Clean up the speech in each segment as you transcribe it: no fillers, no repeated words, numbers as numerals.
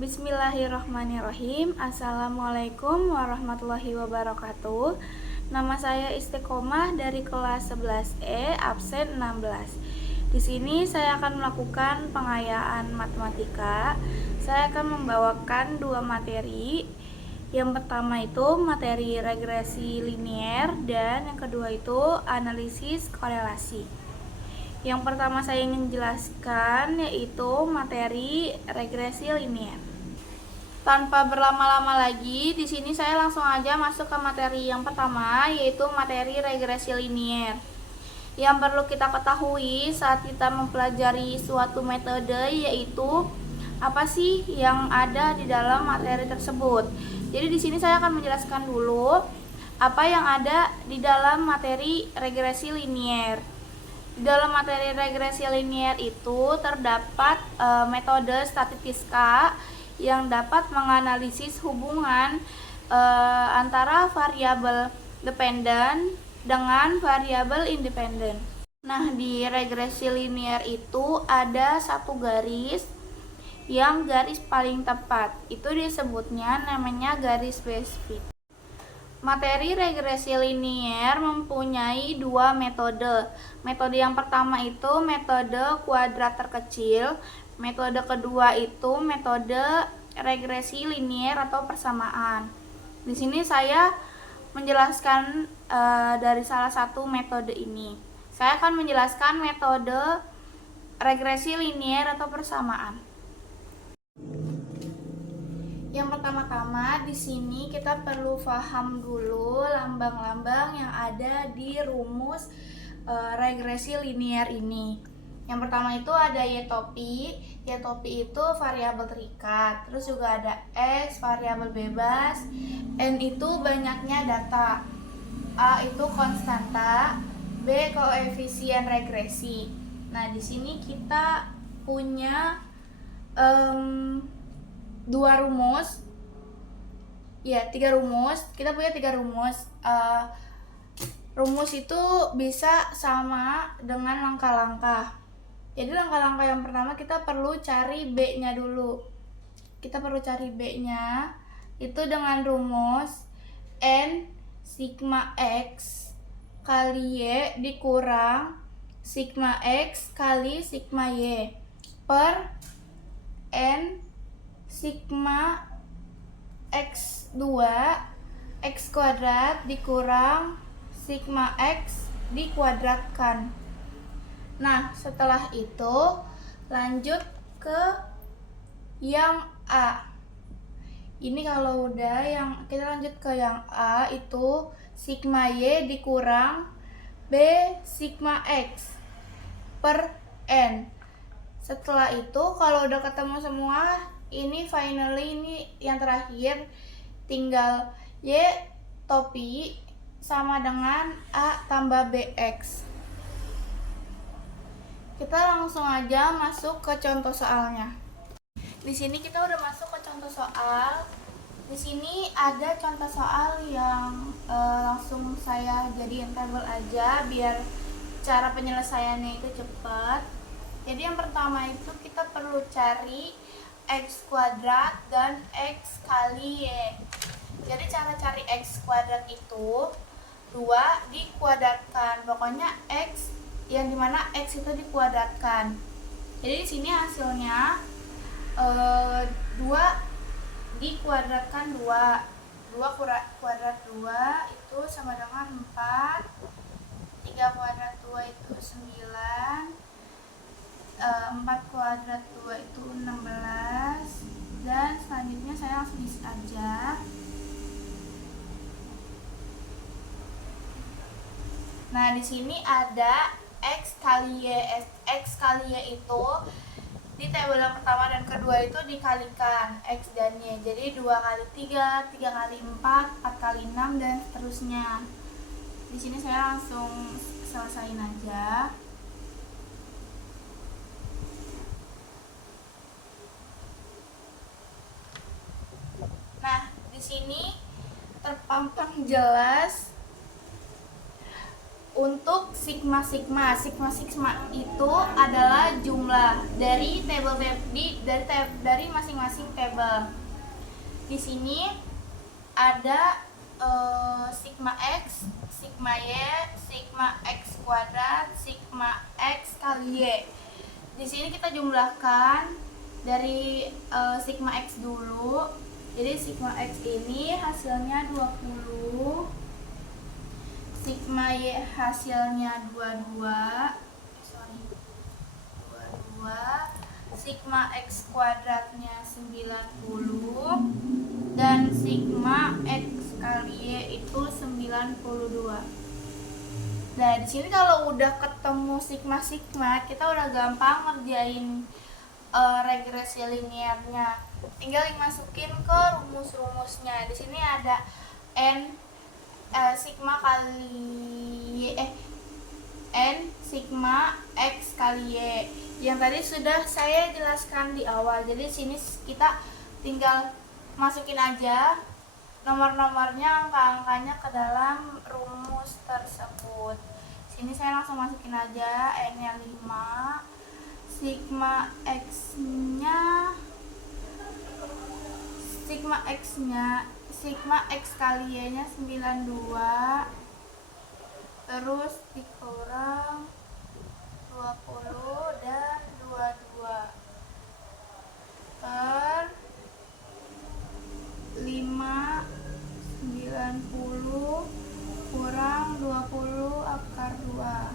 Bismillahirrahmanirrahim. Assalamualaikum warahmatullahi wabarakatuh. Nama saya Istiqomah dari kelas 11E, absen 16. Di sini saya akan melakukan pengayaan matematika. Saya akan membawakan dua materi. Yang pertama itu materi regresi linier dan yang kedua itu analisis korelasi. Yang pertama saya ingin jelaskan yaitu materi regresi linier. Tanpa berlama-lama lagi, di sini saya langsung aja masuk ke materi yang pertama, yaitu materi regresi linier. Yang perlu kita ketahui saat kita mempelajari suatu metode yaitu apa sih yang ada di dalam materi tersebut. Jadi di sini saya akan menjelaskan dulu apa yang ada di dalam materi regresi linier. Di dalam materi regresi linier itu terdapat metode statistiska yang dapat menganalisis hubungan antara variabel dependen dengan variabel independen. Nah, di regresi linier itu ada satu garis yang garis paling tepat. Itu disebutnya namanya garis spesifik. Materi regresi linier mempunyai dua metode. Metode yang pertama itu metode kuadrat terkecil. Metode kedua itu metode regresi linier atau persamaan. Di sini saya menjelaskan dari salah satu metode ini. Saya akan menjelaskan metode regresi linier atau persamaan. Yang pertama-tama di sini kita perlu paham dulu lambang-lambang yang ada di rumus regresi linier ini. Yang pertama itu ada y topi. Y topi itu variabel terikat. Terus juga ada x variabel bebas. N itu banyaknya data. A itu konstanta. B koefisien regresi. Nah, di sini kita punya dua rumus, ya tiga rumus. Kita punya tiga rumus. Rumus itu bisa sama dengan langkah-langkah. Jadi langkah-langkah yang pertama kita perlu cari B-nya dulu. Kita perlu cari B-nya itu dengan rumus N sigma X kali Y dikurang sigma X kali sigma Y per N sigma X2 X kuadrat dikurang sigma X dikuadratkan. Nah, setelah itu lanjut ke yang A. Ini kalau udah kita lanjut ke yang A itu sigma Y dikurang B sigma X per N. Setelah itu kalau udah ketemu semua, ini finally ini yang terakhir tinggal Y topi sama dengan A tambah BX. Kita langsung aja masuk ke contoh soalnya. Di sini kita udah masuk ke contoh soal. Di sini ada contoh soal yang langsung saya jadiin tabel aja biar cara penyelesaiannya itu cepat. Jadi yang pertama itu kita perlu cari X kuadrat dan X kali Y. Jadi cara cari X kuadrat itu 2 dikuadratkan. Pokoknya X yang dimana X itu dikuadratkan. Jadi di sini hasilnya 2 dikuadratkan 2 kuadrat 2 itu sama dengan 4. 3 kuadrat 2 itu 9. 4 kuadrat 2 itu 16. Dan selanjutnya saya langsung isi aja. Nah, di sini ada X kali Y. X kali Y itu di tabel yang pertama dan kedua itu dikalikan X dan Y. Jadi 2 kali 3, 3 kali 4, 4 kali 6 dan seterusnya. Di sini saya langsung selesain aja. Nah, di sini terpampang jelas Untuk sigma itu adalah jumlah dari dari masing-masing tabel. Di sini ada sigma x, sigma y, sigma x kuadrat, sigma x kali y. Di sini kita jumlahkan dari sigma x dulu. Jadi sigma x ini hasilnya 20, sigma y hasilnya 22, sigma x kuadratnya 90, dan sigma x kali y itu 92. Nah, di sini kalau udah ketemu sigma, kita udah gampang ngerjain regresi linearnya. Tinggal dimasukin ke rumus-rumusnya. Di sini ada sigma kali n sigma x kali y. Yang tadi sudah saya jelaskan di awal. Jadi sini kita tinggal masukin aja nomor-nomornya, angka-angkanya ke dalam rumus tersebut. Sini saya langsung masukin aja n-nya 5, sigma x kali y-nya 92, terus dikurang 20 dan 22 per 5, 90 kurang 20 akar 2.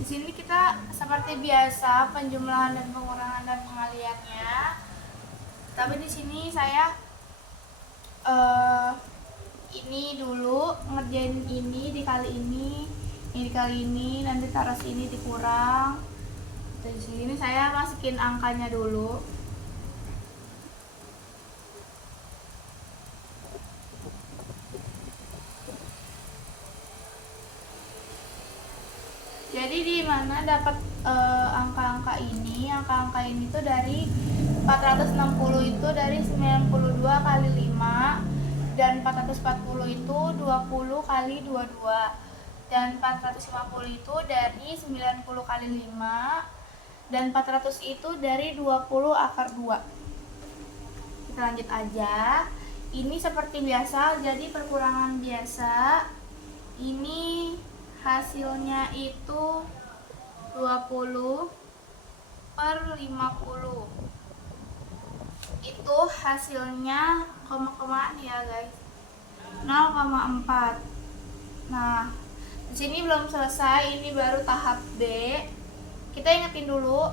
Di sini kita seperti biasa penjumlahan dan pengurangan dan pengaliannya. Tapi di sini saya ini dulu ngerjain ini dikali ini dikali ini, nanti taruh sini dikurang. Di sini saya masukin angkanya dulu. Jadi di mana dapat angka-angka ini? Angka-angka ini tuh dari 460 itu dari 92 kali 5, dan 440 itu 20 kali 22, dan 450 itu dari 90 kali 5, dan 400 itu dari 20 akar 2. Kita lanjut aja. Ini seperti biasa, jadi perkurangan biasa. Ini hasilnya itu 20 per 50. Itu hasilnya koma-komaan ya guys, 0,4. Nah, di sini belum selesai, ini baru tahap B. Kita ingetin dulu,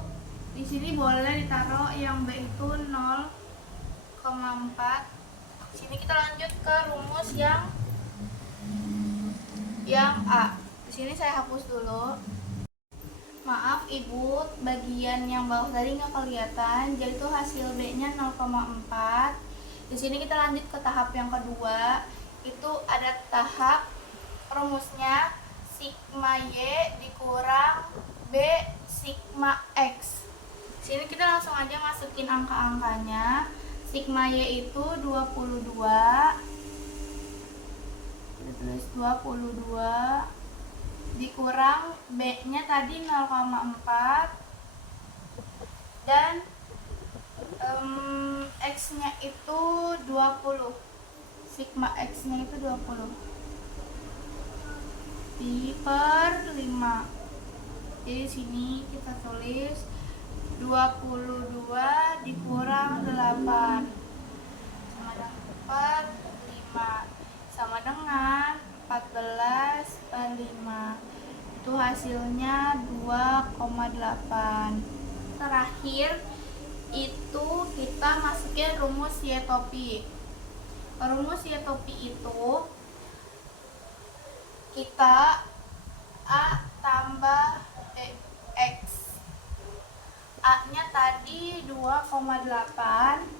di sini boleh ditaruh yang B itu 0,4. Sini kita lanjut ke rumus yang A. Di sini saya hapus dulu. Maaf ibu, bagian yang bawah tadi nggak kelihatan, jadi itu hasil B-nya 0,4. Di sini kita lanjut ke tahap yang kedua. Itu ada tahap rumusnya sigma Y dikurang B sigma X. Sini kita langsung aja masukin angka-angkanya. Sigma Y itu 22. Kita tulis 22 dikurang B-nya tadi 0,4, dan X-nya itu 20. Sigma X-nya itu 20 pi per 5. Jadi sini kita tulis 22 dikurang 8 sama dengan per 5 sama dengan 14 per 5. Itu hasilnya 2,8. Terakhir itu kita masukin rumus Y topi. Rumus Y topi itu kita A tambah X. A-nya tadi 2,8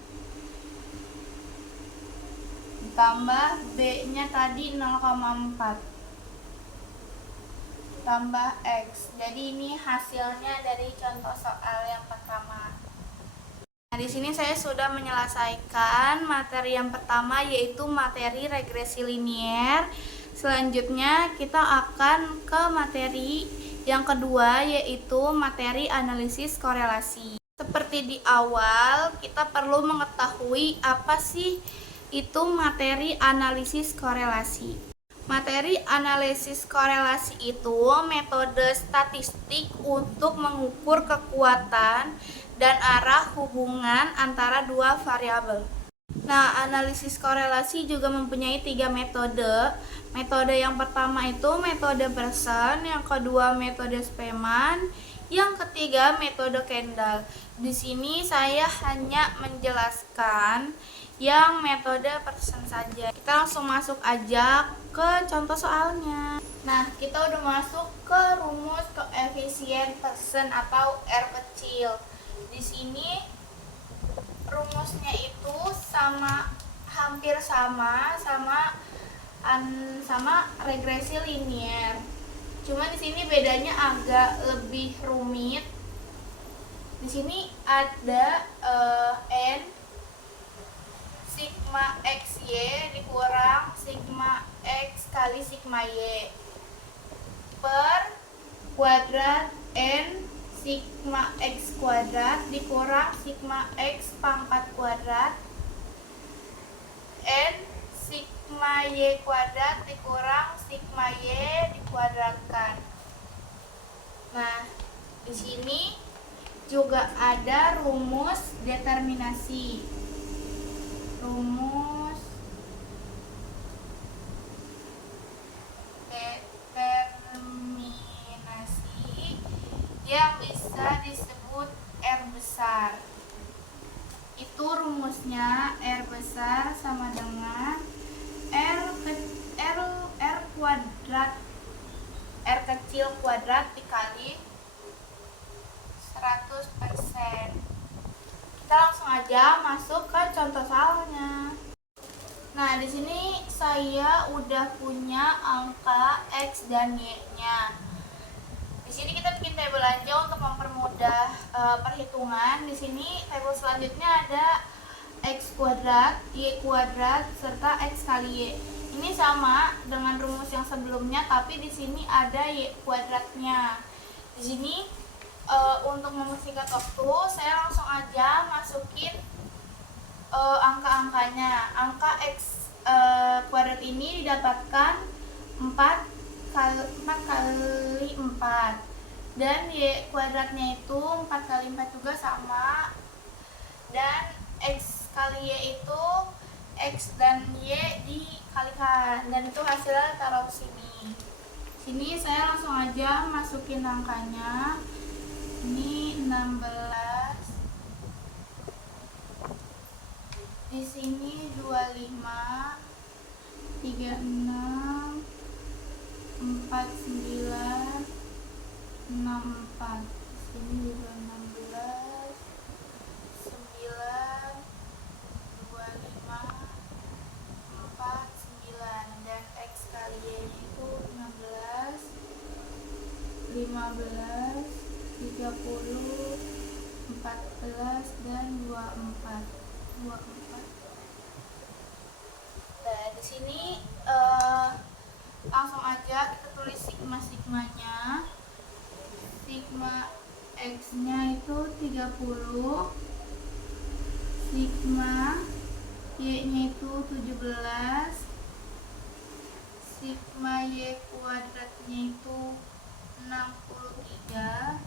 tambah B-nya tadi 0,4 tambah X. Jadi ini hasilnya dari contoh soal yang pertama. Nah, di sini saya sudah menyelesaikan materi yang pertama, yaitu materi regresi linier. Selanjutnya kita akan ke materi yang kedua, yaitu materi analisis korelasi. Seperti di awal, kita perlu mengetahui apa sih itu materi analisis korelasi. Materi analisis korelasi itu metode statistik untuk mengukur kekuatan dan arah hubungan antara dua variabel. Nah, analisis korelasi juga mempunyai 3 metode. Metode yang pertama itu metode Pearson, yang kedua metode Spearman, yang ketiga metode Kendall. Di sini saya hanya menjelaskan yang metode Pearson saja. Kita langsung masuk aja ke contoh soalnya. Nah, kita udah masuk ke rumus koefisien Pearson atau R kecil. Di sini rumusnya itu hampir sama regresi linier. Cuma di sini bedanya agak lebih rumit. Di sini ada n sigma xy dikurang sigma x kali sigma y per kuadrat n sigma x kuadrat dikurang sigma x pangkat kuadrat n sigma y kuadrat dikurang sigma y dikuadratkan. Nah, di sini juga ada rumus determinasi. Rumus determinasi yang bisa disebut R besar. Itu rumusnya R besar sama dengan R kuadrat R kecil kuadrat dikali 100%. Kita langsung aja masuk ke contoh soalnya. Nah, di sini saya udah punya angka X dan Y-nya. Di sini kita bikin tabel aja untuk mempermudah perhitungan. Di sini tabel selanjutnya ada X kuadrat, Y kuadrat, serta X kali Y. Ini sama dengan rumus yang sebelumnya, tapi di sini ada Y kuadratnya. Di sini untuk mempersingkat waktu, saya langsung aja masukin angka-angkanya. Angka X kuadrat ini didapatkan 4 kali 4, dan Y kuadratnya itu 4 kali 4 juga sama, dan X kali Y itu X dan Y dikalikan, dan itu hasilnya taruh sini. Sini saya langsung aja masukin angkanya. Ini 16, di sini 25, 36, 49, 64. Di sini juga 16, 9, 25, 49, dan X kali Y itu 16, 15, 30, 14, dan 24. Nah, di sini langsung aja kita tulis sigma-sigmanya. Sigma X-nya itu 30, sigma Y-nya itu 17, sigma Y kuadratnya itu 63,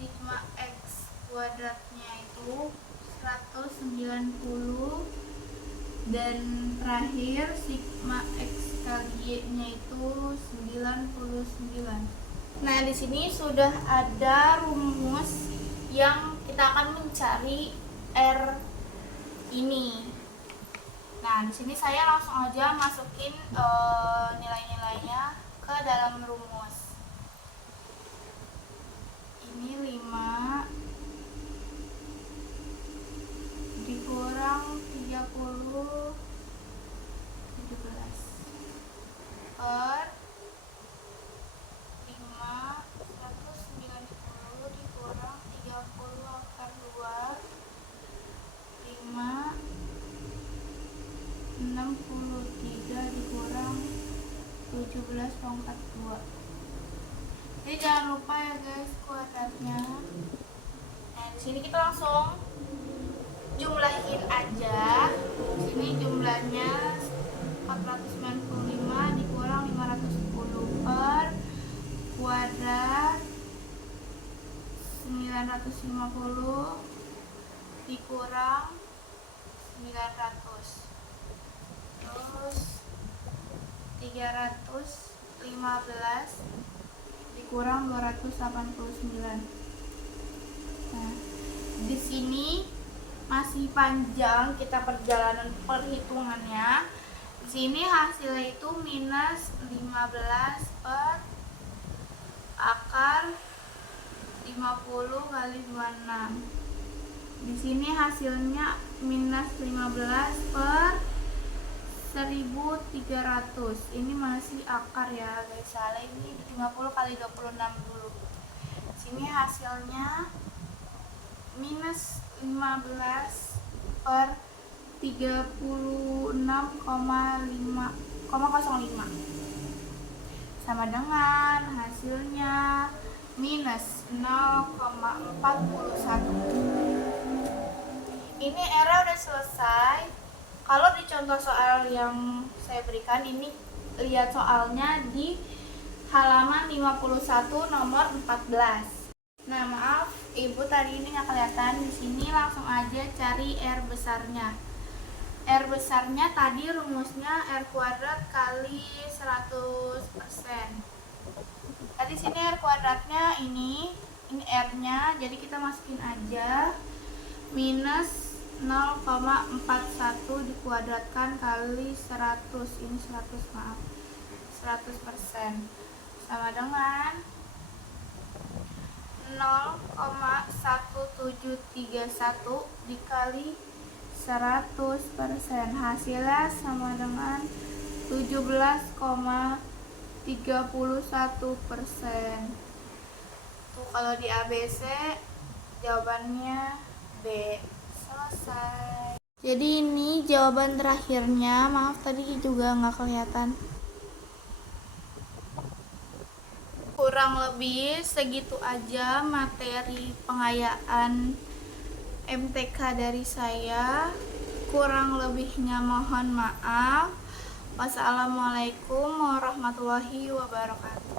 sigma X kuadratnya itu 190, dan terakhir sigma X kali Y-nya itu 99. Nah, di sini sudah ada rumus yang kita akan mencari R ini. Nah, di sini saya langsung aja masukin nilai-nilainya ke dalam rumus. Ini 5 dikurang 30, 17 per 5, 190 dikurang 30 akar 2, 5, 63 dikurang 17,42. Jadi jangan lupa ya guys kuadratnya. Nah, di sini kita langsung jumlahin aja. Di sini jumlahnya 495 dikurang 510 per kuadrat 950 dikurang 900, terus 315 dikurang 289. Nah, di sini masih panjang kita perjalanan perhitungannya. Di sini hasilnya itu minus 15 per akar 50 kali 26. Di sini hasilnya minus 15 per 1300. Ini masih akar ya guys, salah, ini 50 kali 26 dulu. Sini hasilnya minus 15 per 36,05 sama dengan hasilnya minus 0,41. Ini era udah selesai. Kalau di contoh soal yang saya berikan ini, lihat soalnya di halaman 51 nomor 14. Nah, maaf Ibu tadi ini nggak kelihatan. Di sini langsung aja cari R besarnya. R besarnya tadi rumusnya R kuadrat kali 100%. Tadi sini R kuadratnya ini R-nya, jadi kita masukin aja minus 0,41 dikuadratkan kali 100. Ini 100, maaf, 100% sama dengan 0,1731 dikali 100%. Hasilnya sama dengan 17,31%. Tuh, kalau di ABC jawabannya B. Selesai. Jadi ini jawaban terakhirnya. Maaf tadi juga nggak kelihatan. Kurang lebih segitu aja materi pengayaan MTK dari saya. Kurang lebihnya mohon maaf. Wassalamualaikum warahmatullahi wabarakatuh.